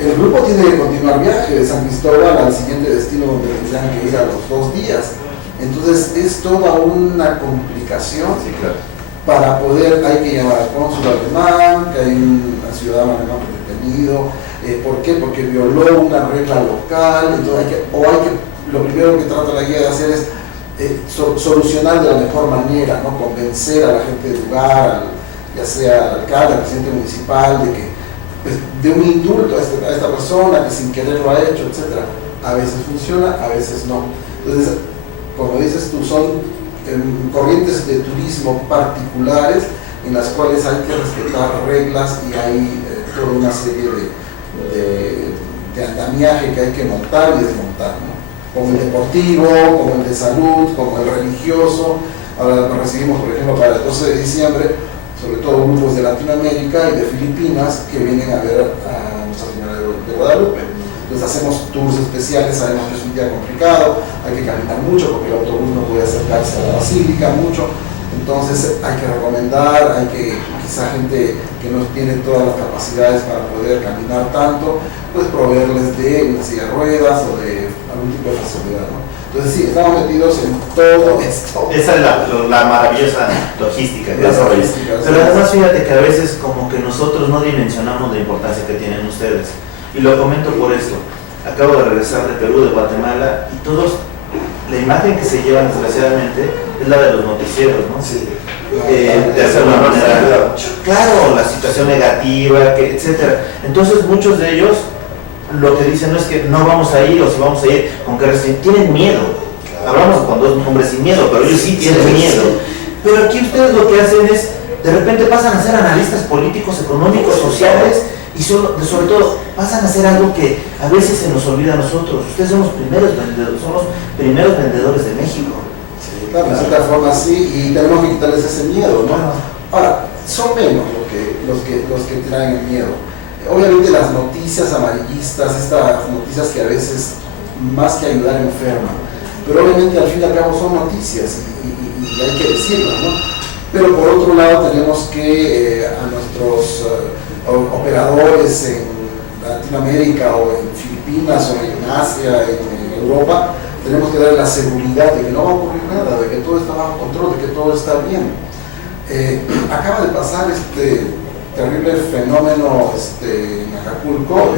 el grupo tiene que continuar viaje de San Cristóbal al siguiente destino donde tendrán que ir a los 2 días. Entonces, es toda una complicación. Sí, claro. Para poder, hay que llamar al cónsul alemán, que hay un ciudadano alemán detenido. ¿Por qué? Porque violó una regla local. Entonces lo primero que trata la guía de hacer es solucionar de la mejor manera, ¿no? Convencer a la gente del lugar, ya sea al alcalde, al presidente municipal, de que de un indulto a esta persona que sin querer lo ha hecho, etc. A veces funciona, a veces no. Entonces, como dices tú, son corrientes de turismo particulares en las cuales hay que respetar reglas y hay toda una serie de andamiaje que hay que montar y desmontar, ¿no? Como el deportivo, como el de salud, como el religioso. Ahora recibimos, por ejemplo, para el 12 de diciembre, sobre todo grupos de Latinoamérica y de Filipinas que vienen a ver a Nuestra Señora de Guadalupe. Entonces hacemos tours especiales, sabemos que es un día complicado, hay que caminar mucho porque el autobús no puede acercarse a la basílica mucho, entonces hay que recomendar, hay que, quizá gente que no tiene todas las capacidades para poder caminar tanto, pues proveerles de una silla de ruedas o de algún tipo de facilidad, ¿no? Entonces sí, estamos metidos en todo esto. Esa es la maravillosa logística. Pero además fíjate que a veces como que nosotros no dimensionamos la importancia que tienen ustedes. Y lo comento por esto. Acabo de regresar de Perú, de Guatemala, y todos, la imagen que se llevan desgraciadamente es la de los noticieros, ¿no? Sí. De alguna manera, claro, la situación negativa, etcétera. Entonces muchos de ellos lo que dicen no es que no vamos a ir, o si vamos a ir, con que tienen miedo. Hablamos con 2 hombres sin miedo, pero ellos sí tienen miedo. Pero aquí ustedes lo que hacen es, de repente pasan a ser analistas políticos, económicos, sociales, y sobre todo pasan a hacer algo que a veces se nos olvida a nosotros. Ustedes son los primeros vendedores de México. Sí, claro, de cierta forma sí, y tenemos que quitarles ese miedo, ¿no? Ahora, son menos los que traen el miedo. Obviamente las noticias amarillistas, estas noticias que a veces más que ayudar enferman, pero obviamente al fin y al cabo son noticias y hay que decirlas, ¿no? Pero por otro lado tenemos que a nuestros operadores en Latinoamérica o en Filipinas o en Asia, en Europa, tenemos que dar la seguridad de que no va a ocurrir nada, de que todo está bajo control, de que todo está bien. Acaba de pasar este terrible fenómeno en Acapulco,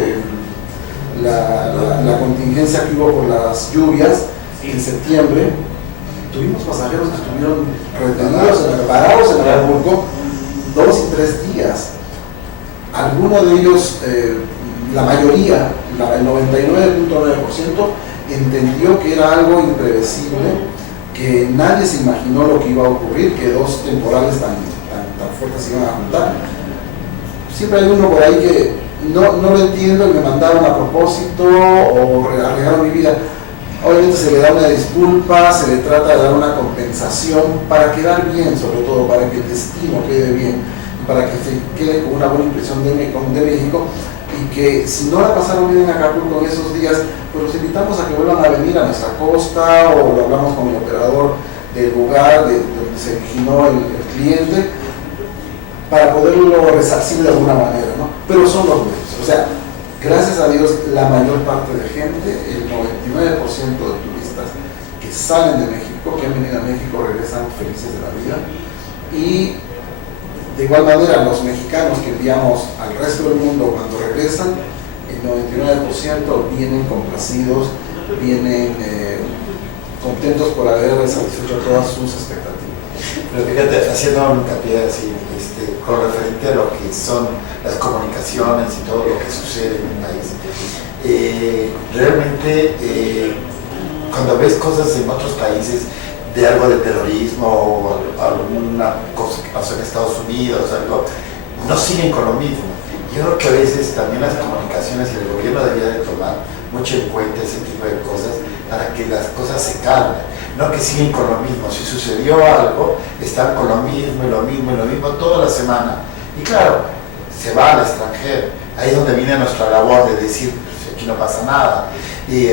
la contingencia que hubo por las lluvias en septiembre. Tuvimos pasajeros que estuvieron retenidos, parados en Acapulco 2 y 3 días. Algunos de ellos, la mayoría, el 99.9%, entendió que era algo imprevisible, que nadie se imaginó lo que iba a ocurrir, que 2 temporales tan fuertes se iban a juntar. Siempre hay uno por ahí que no lo entiendo y me mandaron a propósito o arriesgaron mi vida. Obviamente se le da una disculpa, se le trata de dar una compensación para quedar bien, sobre todo para que el destino quede bien, para que se quede con una buena impresión de México, y que si no la pasaron bien en Acapulco en esos días, pues los invitamos a que vuelvan a venir a nuestra costa, o lo hablamos con el operador del lugar donde se originó el cliente, para poderlo resarcir de alguna manera, ¿no? Pero son los medios, o sea, gracias a Dios la mayor parte de gente, el 99% de turistas que salen de México, que han venido a México, regresan felices de la vida, y de igual manera los mexicanos que enviamos al resto del mundo cuando regresan, el 99% vienen complacidos, vienen contentos por haber satisfecho todas sus expectativas. Pero fíjate, haciendo un hincapié así, con referente a lo que son las comunicaciones y todo lo que sucede en el país, realmente cuando ves cosas en otros países de algo de terrorismo o alguna cosa que pasó en Estados Unidos, algo, no siguen con lo mismo. Yo creo que a veces también las comunicaciones y el gobierno debería de tomar mucho en cuenta ese tipo de cosas para que las cosas se calmen, no que siguen con lo mismo. Si sucedió algo, están con lo mismo y lo mismo y lo mismo toda la semana. Y claro, se va al extranjero. Ahí es donde viene nuestra labor de decir, pues, aquí no pasa nada. Y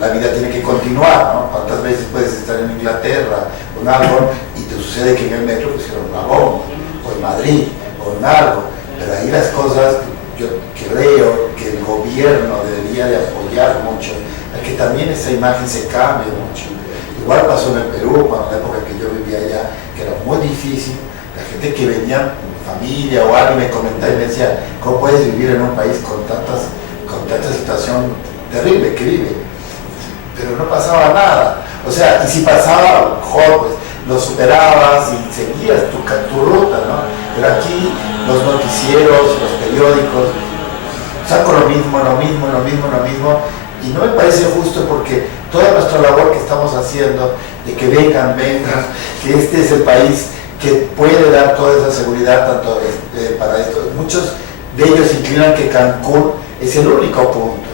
la vida tiene que continuar, ¿no? ¿Cuántas veces puedes estar en Inglaterra o en algo y te sucede que en el metro pusieron una bomba, o en Madrid, o en algo? Pero ahí las cosas, yo creo que el gobierno debería de apoyar mucho, a que también esa imagen se cambie mucho. Igual pasó en el Perú, cuando en la época que yo vivía allá, que era muy difícil, la gente que venía, familia o alguien me comentaba y me decía, ¿cómo puedes vivir en un país con tanta situación terrible que vive? Pero no pasaba nada. O sea, y si pasaba, pues lo superabas y seguías tu ruta, ¿no? Pero aquí los noticieros, los periódicos, sacan lo mismo, y no me parece justo porque toda nuestra labor que estamos haciendo, de que vengan, que este es el país que puede dar toda esa seguridad tanto para esto. Muchos de ellos inclinan que Cancún es el único punto.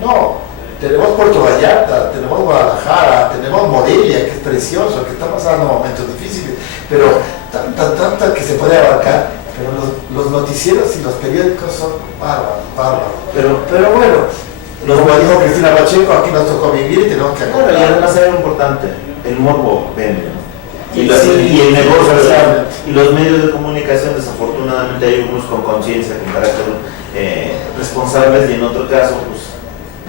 No, tenemos Puerto Vallarta, tenemos Guadalajara, tenemos Morelia, que es precioso, que está pasando momentos difíciles, pero tanta que se puede abarcar, pero los noticieros y los periódicos son bárbaros. Pero bueno, como dijo Cristina Pacheco, aquí nos tocó vivir y tenemos que acabar. Y además es importante, el morbo vende, ¿no? Y el negocio, y los medios de comunicación, desafortunadamente hay unos con conciencia, con carácter responsables, y en otro caso, pues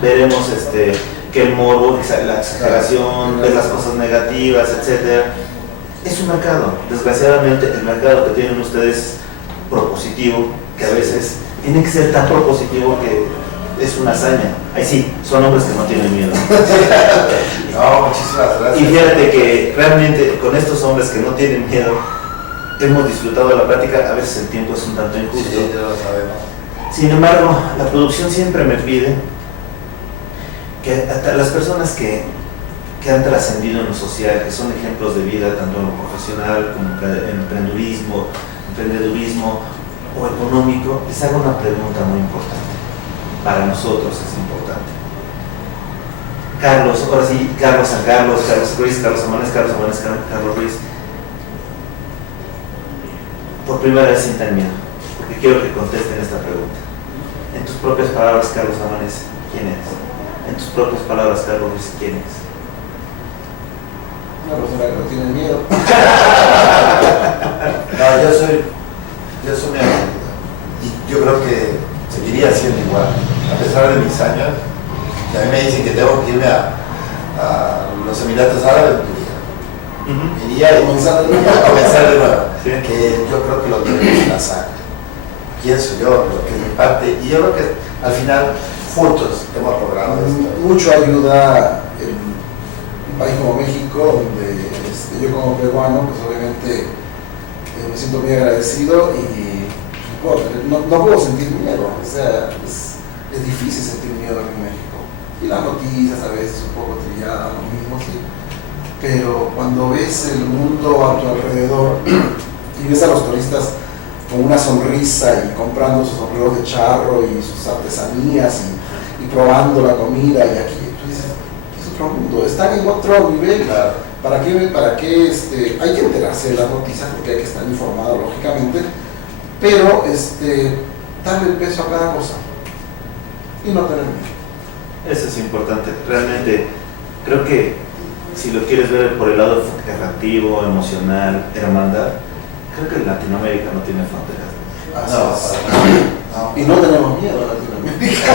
veremos que el morbo, la exageración de las cosas negativas, etcétera, es un mercado. Desgraciadamente el mercado que tienen ustedes es propositivo, que a veces tiene que ser tan propositivo que es una hazaña. Ahí sí, son hombres que no tienen miedo. No, muchísimas gracias. Y fíjate que realmente con estos hombres que no tienen miedo, hemos disfrutado de la plática. A veces el tiempo es un tanto injusto. Sí, ya lo sabemos. Sin embargo, la producción siempre me pide que hasta las personas que han trascendido en lo social, que son ejemplos de vida tanto en lo profesional como en emprendedurismo o económico, les hago una pregunta muy importante. Para nosotros es importante. Carlos, ahora sí, Carlos San Carlos, Carlos Ruiz, Carlos Ruiz. Por primera vez sientan miedo, porque quiero que contesten esta pregunta. En tus propias palabras, Carlos Amanes, ¿quién eres? En tus propias palabras, Carlos Ruiz, ¿quién es? Una persona que no tiene miedo. No, yo soy mi amigo. Y yo creo que seguiría siendo igual. A pesar de mis años, y a mí me dicen que tengo que irme a los Emiratos Árabes, iría y comenzar de nuevo. ¿Sí? Que yo creo que lo tengo en la sangre. Pienso yo, lo que es mi parte, y yo creo que al final juntos hemos logrado esto. Mucho ayuda en un país como México, donde yo como peruano, pues obviamente me siento muy agradecido y no puedo sentir miedo. O sea, es difícil sentir miedo aquí en México. Y las noticias a veces un poco trilladas, lo mismo, sí. Pero cuando ves el mundo a tu alrededor y ves a los turistas con una sonrisa y comprando sus sombreros de charro y sus artesanías y probando la comida, y aquí tú dices, esto otro mundo, están en otro nivel. ¿Para qué hay que enterarse de las noticias porque hay que estar informado lógicamente, pero darle el peso a cada cosa y no tener miedo? Eso es importante. Realmente creo que si lo quieres ver por el lado afectivo, emocional, hermandad, creo que Latinoamérica no tiene fronteras. Y no tenemos miedo a Latinoamérica.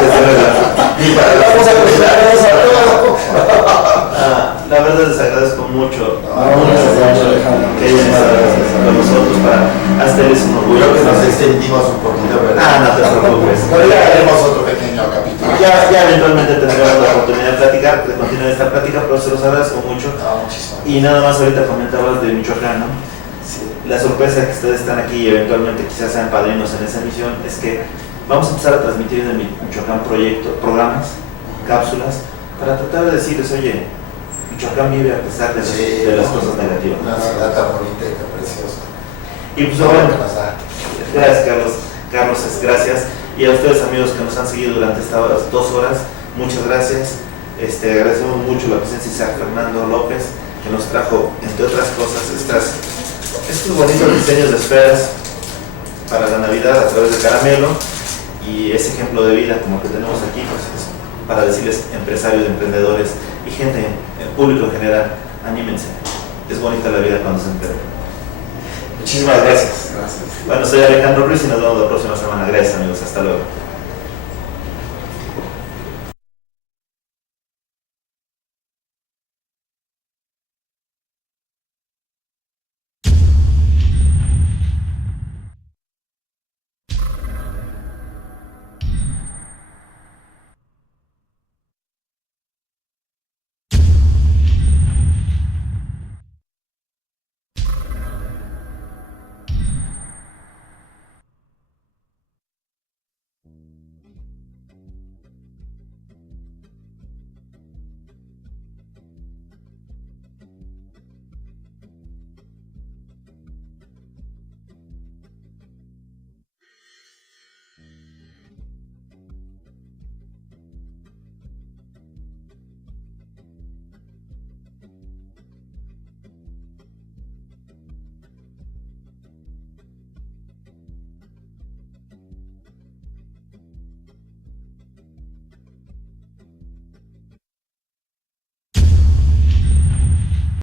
Vamos a la verdad les agradezco mucho que hayan estado con nosotros para hacerles un orgullo. Que nos extendimos un poquito, ¿verdad? No te preocupes. Pero ya haremos otro pequeño capítulo. Ya eventualmente tendremos la oportunidad de platicar, de continuar esta plática, pero se los agradezco mucho. Muchísimo. Y nada más ahorita comentabas de Michoacán, ¿no? Sí. La sorpresa que ustedes están aquí y eventualmente quizás sean padrinos en esa misión es que vamos a empezar a transmitir desde Michoacán programas, cápsulas, para tratar de decirles, oye, Michoacán vive a pesar de las cosas negativas. Una ciudad tan bonita y tan preciosa. Y pues bueno, gracias Carlos, gracias. Y a ustedes amigos que nos han seguido durante estas 2 horas, muchas gracias. Agradecemos mucho la presencia de Isaac Fernando López, que nos trajo, entre otras cosas, estos bonitos diseños de esferas para la Navidad a través de caramelo, y ese ejemplo de vida como el que tenemos aquí, pues, es para decirles empresarios, emprendedores y gente, el público en general, anímense. Es bonita la vida cuando se emprende. Muchísimas gracias. Gracias. Bueno, soy Alejandro Ruiz y nos vemos la próxima semana. Gracias amigos, hasta luego.